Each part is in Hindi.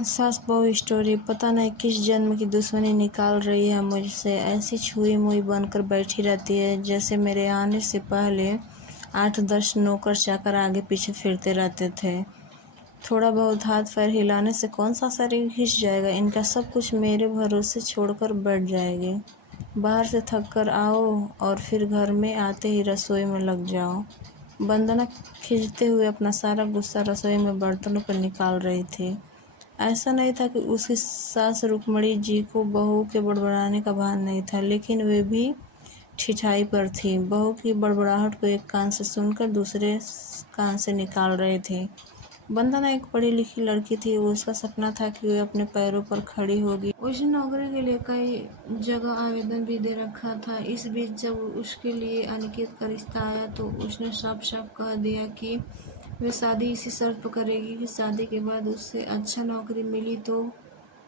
सास बहू स्टोरी। पता नहीं किस जन्म की दुश्मनी निकाल रही है मुझसे। ऐसी छुई मुई बनकर बैठी रहती है जैसे मेरे आने से पहले 8-10 नौकर चाकर आगे पीछे फिरते रहते थे। थोड़ा बहुत हाथ पैर हिलाने से कौन सा शरीर घिस जाएगा। इनका सब कुछ मेरे भरोसे छोड़कर बैठ जाएगी। बाहर से थक कर आओ और फिर घर में आते ही रसोई में लग जाओ। वंदना खींचते हुए अपना सारा गुस्सा रसोई में बर्तनों पर निकाल रही थी। ऐसा नहीं था कि उसकी सास रुक्मणी जी को बहू के बड़बड़ाने का भान नहीं था, लेकिन वे भी ठिठाई पर थी। बहू की बड़बड़ाहट को एक कान से सुनकर दूसरे कान से निकाल रही थी। वंदना एक पढ़ी लिखी लड़की थी। उसका सपना था कि वे अपने पैरों पर खड़ी होगी। उसने नौकरी के लिए कई जगह आवेदन भी दे रखा था। इस बीच जब उसके लिए अनिकेत का रिश्ता आया तो उसने साफ साफ कह दिया कि वे शादी इसी शर्त पर करेगी कि शादी के बाद उससे अच्छा नौकरी मिली तो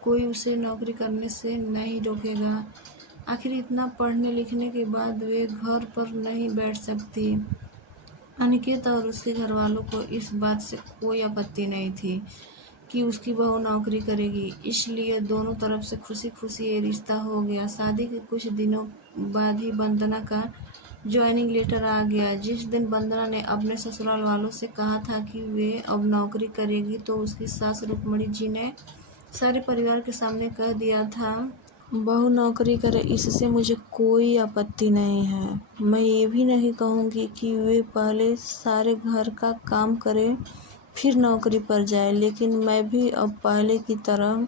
कोई उसे नौकरी करने से नहीं रोकेगा। आखिर इतना पढ़ने लिखने के बाद वे घर पर नहीं बैठ सकती। अनिकेत और उसके घरवालों को इस बात से कोई आपत्ति नहीं थी कि उसकी बहू नौकरी करेगी, इसलिए दोनों तरफ से खुशी खुशी ये रिश्ता हो गया। शादी के कुछ दिनों बाद ही वंदना का ज्वाइनिंग लेटर आ गया। जिस दिन वंदना ने अपने ससुराल वालों से कहा था कि वे अब नौकरी करेगी तो उसकी सास रुक्मणी जी ने सारे परिवार के सामने कह दिया था, बहू नौकरी करे इससे मुझे कोई आपत्ति नहीं है। मैं ये भी नहीं कहूँगी कि वे पहले सारे घर का काम करे फिर नौकरी पर जाए, लेकिन मैं भी अब पहले की तरह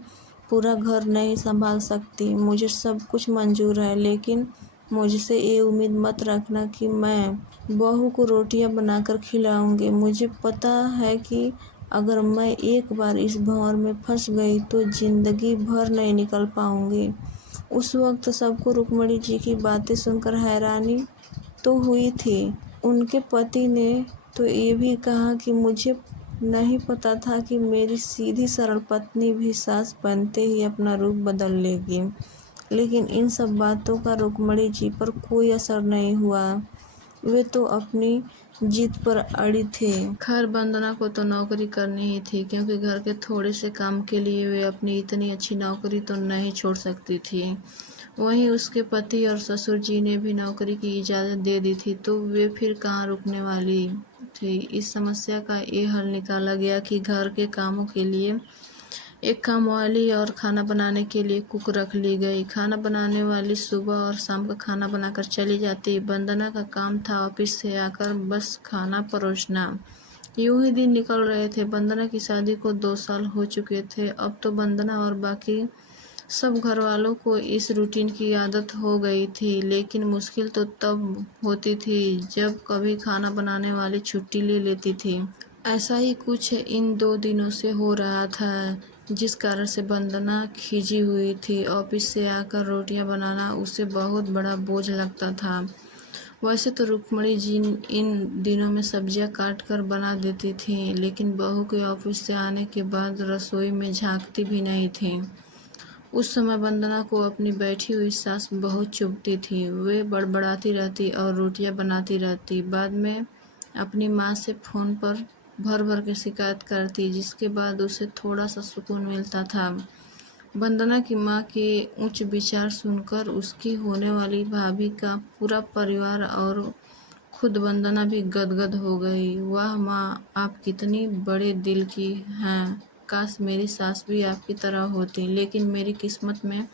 पूरा घर नहीं संभाल सकती। मुझे सब कुछ मंजूर है, लेकिन मुझसे ये उम्मीद मत रखना कि मैं बहू को रोटियां बनाकर खिलाऊंगी। मुझे पता है कि अगर मैं एक बार इस भंवर में फंस गई तो जिंदगी भर नहीं निकल पाऊंगी। उस वक्त सबको रुक्मणी जी की बातें सुनकर हैरानी तो हुई थी। उनके पति ने तो ये भी कहा कि मुझे नहीं पता था कि मेरी सीधी सरल पत्नी भी सास बनते ही अपना रूप बदल लेगी। लेकिन इन सब बातों का रुक्मणी जी पर कोई असर नहीं हुआ। वे तो अपनी जिद पर अड़ी थे। खैर वंदना को तो नौकरी करनी ही थी, क्योंकि घर के थोड़े से काम के लिए वे अपनी इतनी अच्छी नौकरी तो नहीं छोड़ सकती थी। वहीं उसके पति और ससुर जी ने भी नौकरी की इजाज़त दे दी थी, तो वे फिर कहाँ रुकने वाली थी। इस समस्या का ये हल निकाला गया कि घर के कामों के लिए एक कामवाली और खाना बनाने के लिए कुक रख ली गई। खाना बनाने वाली सुबह और शाम का खाना बनाकर चली जाती। वंदना का काम था ऑफिस से आकर बस खाना परोसना। यूं ही दिन निकल रहे थे। वंदना की शादी को 2 साल हो चुके थे। अब तो वंदना और बाकी सब घर वालों को इस रूटीन की आदत हो गई थी, लेकिन मुश्किल तो तब होती थी जब कभी खाना बनाने वाली छुट्टी ले लेती थी। ऐसा ही कुछ इन 2 दिनों से हो रहा था, जिस कारण से वंदना खिंची हुई थी। ऑफिस से आकर रोटियां बनाना उसे बहुत बड़ा बोझ लगता था। वैसे तो रुक्मणी जी इन दिनों में सब्जियां काट कर बना देती थीं, लेकिन बहू के ऑफिस से आने के बाद रसोई में झांकती भी नहीं थीं। उस समय वंदना को अपनी बैठी हुई सास बहुत चुभती थी। वे बड़बड़ाती रहती और रोटियां बनाती रहती। बाद में अपनी माँ से फ़ोन पर भर भर के शिकायत करती, जिसके बाद उसे थोड़ा सा सुकून मिलता था। वंदना की माँ के उच्च विचार सुनकर उसकी होने वाली भाभी का पूरा परिवार और खुद वंदना भी गदगद हो गई। वाह माँ, आप कितनी बड़े दिल की हैं। काश मेरी सास भी आपकी तरह होती, लेकिन मेरी किस्मत में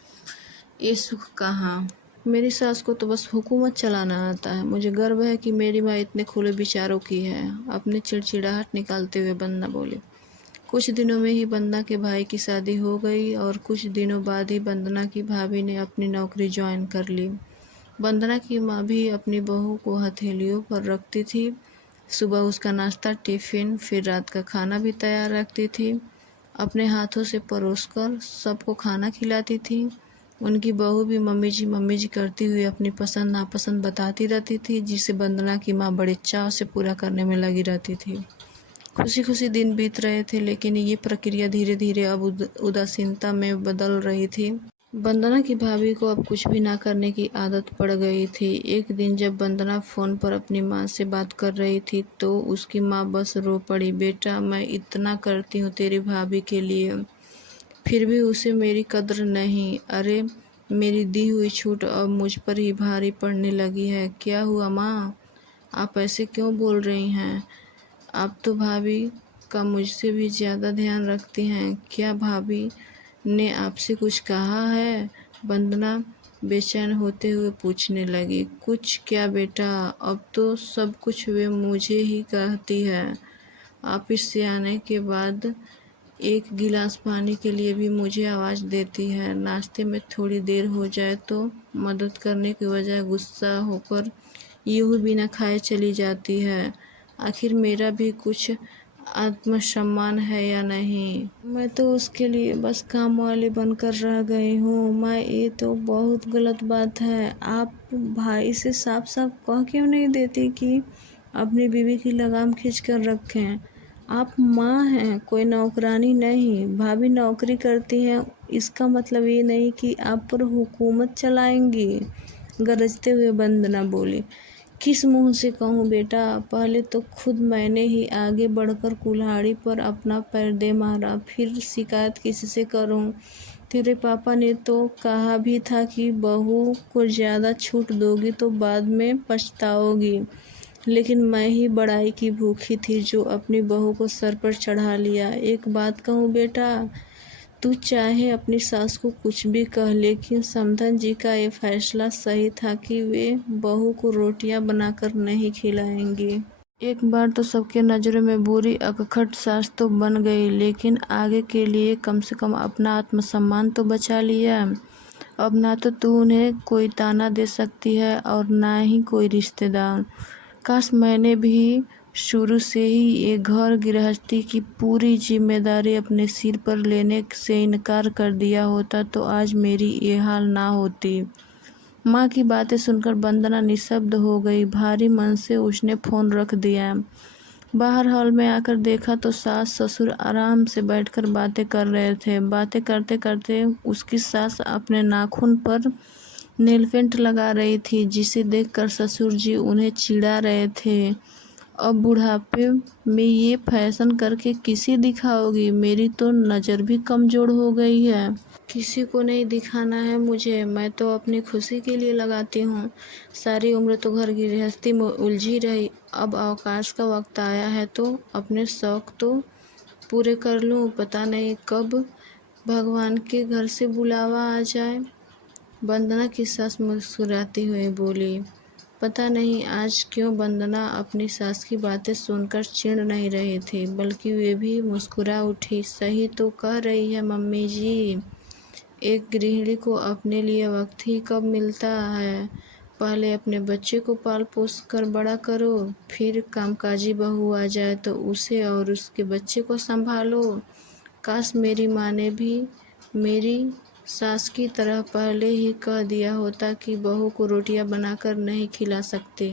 ये सुख कहाँ। मेरी सास को तो बस हुकूमत चलाना आता है। मुझे गर्व है कि मेरी माँ इतने खुले विचारों की है। अपनी चिड़चिड़ाहट निकालते हुए वंदना बोली। कुछ दिनों में ही वंदना के भाई की शादी हो गई और कुछ दिनों बाद ही वंदना की भाभी ने अपनी नौकरी ज्वाइन कर ली। वंदना की माँ भी अपनी बहू को हथेलियों पर रखती थी। सुबह उसका नाश्ता, टिफिन, फिर रात का खाना भी तैयार रखती थी। अपने हाथों से परोसकर सबको खाना खिलाती थी। उनकी बहू भी मम्मी जी करती हुई अपनी पसंद नापसंद बताती रहती थी, जिसे वंदना की माँ बड़े चाव से पूरा करने में लगी रहती थी। खुशी खुशी दिन बीत रहे थे, लेकिन ये प्रक्रिया धीरे धीरे अब उदासीनता में बदल रही थी। वंदना की भाभी को अब कुछ भी ना करने की आदत पड़ गई थी। एक दिन जब वंदना फ़ोन पर अपनी माँ से बात कर रही थी तो उसकी माँ बस रो पड़ी। बेटा, मैं इतना करती हूँ तेरी भाभी के लिए, फिर भी उसे मेरी कद्र नहीं। अरे मेरी दी हुई छूट अब मुझ पर ही भारी पड़ने लगी है। क्या हुआ माँ, आप ऐसे क्यों बोल रही हैं? आप तो भाभी का मुझसे भी ज़्यादा ध्यान रखती हैं। क्या भाभी ने आपसे कुछ कहा है? वंदना बेचैन होते हुए पूछने लगी। कुछ क्या बेटा, अब तो सब कुछ वे मुझे ही कहती है। ऑफिस से आने के बाद एक गिलास पानी के लिए भी मुझे आवाज़ देती है। नाश्ते में थोड़ी देर हो जाए तो मदद करने के बजाय गुस्सा होकर यूं ही बिना खाए चली जाती है। आखिर मेरा भी कुछ आत्मसम्मान है या नहीं? मैं तो उसके लिए बस काम वाली बनकर रह गई हूँ। माँ, ये तो बहुत गलत बात है। आप भाई से साफ साफ कह क्यों नहीं देती कि अपनी बीवी की लगाम खींच कर रखें? आप माँ हैं, कोई नौकरानी नहीं। भाभी नौकरी करती हैं, इसका मतलब ये नहीं कि आप पर हुकूमत चलाएंगी। गरजते हुए वंदना बोली। किस मुंह से कहूँ बेटा, पहले तो खुद मैंने ही आगे बढ़कर कुल्हाड़ी पर अपना पैर दे मारा, फिर शिकायत किससे करूँ? तेरे पापा ने तो कहा भी था कि बहू को ज़्यादा छूट दोगी तो बाद में पछताओगी। लेकिन मैं ही बड़ाई की भूखी थी जो अपनी बहू को सर पर चढ़ा लिया। एक बात कहूँ बेटा, तू चाहे अपनी सास को कुछ भी कह, लेकिन समधन जी का ये फैसला सही था कि वे बहू को रोटियां बनाकर नहीं खिलाएंगी। एक बार तो सबके नज़रों में बुरी अकखट सास तो बन गई, लेकिन आगे के लिए कम से कम अपना आत्मसम्मान तो बचा लिया। अब ना तो तू उन्हें कोई ताना दे सकती है और ना ही कोई रिश्तेदार। काश मैंने भी शुरू से ही ये घर गृहस्थी की पूरी जिम्मेदारी अपने सिर पर लेने से इनकार कर दिया होता तो आज मेरी ये हाल ना होती। माँ की बातें सुनकर वंदना निशब्द हो गई। भारी मन से उसने फ़ोन रख दिया। बाहर हॉल में आकर देखा तो सास ससुर आराम से बैठकर बातें कर रहे थे। बातें करते करते उसकी सास अपने नाखून पर नेल पेंट लगा रही थी, जिसे देखकर ससुर जी उन्हें चिढ़ा रहे थे। अब बुढ़ापे में ये फैशन करके किसे दिखाओगी? मेरी तो नज़र भी कमज़ोर हो गई है। किसी को नहीं दिखाना है मुझे, मैं तो अपनी खुशी के लिए लगाती हूँ। सारी उम्र तो घर गृहस्थी में उलझी रही, अब अवकाश का वक्त आया है तो अपने शौक तो पूरे कर लूँ। पता नहीं कब भगवान के घर से बुलावा आ जाए। वंदना की सास मुस्कुराती हुई बोली। पता नहीं आज क्यों वंदना अपनी सास की बातें सुनकर चिढ़ नहीं रही थी, बल्कि वे भी मुस्कुरा उठी। सही तो कह रही है मम्मी जी, एक गृहिणी को अपने लिए वक्त ही कब मिलता है। पहले अपने बच्चे को पाल पोस कर बड़ा करो, फिर कामकाजी बहू आ जाए तो उसे और उसके बच्चे को संभालो। काश मेरी माँ ने भी मेरी सास की तरह पहले ही कह दिया होता कि बहू को रोटियां बनाकर नहीं खिला सकती।